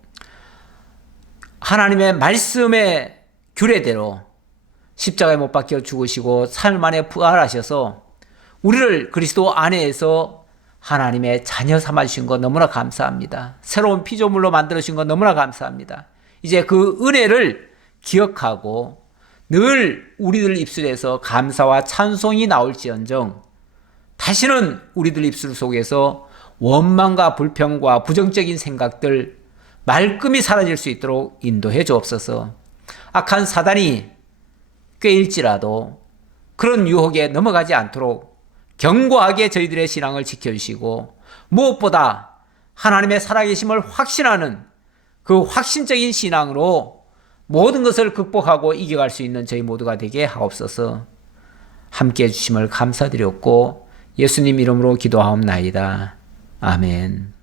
하나님의 말씀의 규례대로 십자가에 못 박혀 죽으시고 3일 만에 부활하셔서 우리를 그리스도 안에서 하나님의 자녀 삼아주신 것 너무나 감사합니다. 새로운 피조물로 만들어주신 것 너무나 감사합니다. 이제 그 은혜를 기억하고 늘 우리들 입술에서 감사와 찬송이 나올지언정 다시는 우리들 입술 속에서 원망과 불평과 부정적인 생각들 말끔히 사라질 수 있도록 인도해 주옵소서. 악한 사단이 꾀일지라도 그런 유혹에 넘어가지 않도록 견고하게 저희들의 신앙을 지켜주시고 무엇보다 하나님의 살아계심을 확신하는 그 확신적인 신앙으로 모든 것을 극복하고 이겨갈 수 있는 저희 모두가 되게 하옵소서. 함께해 주심을 감사드렸고 예수님 이름으로 기도하옵나이다. 아멘.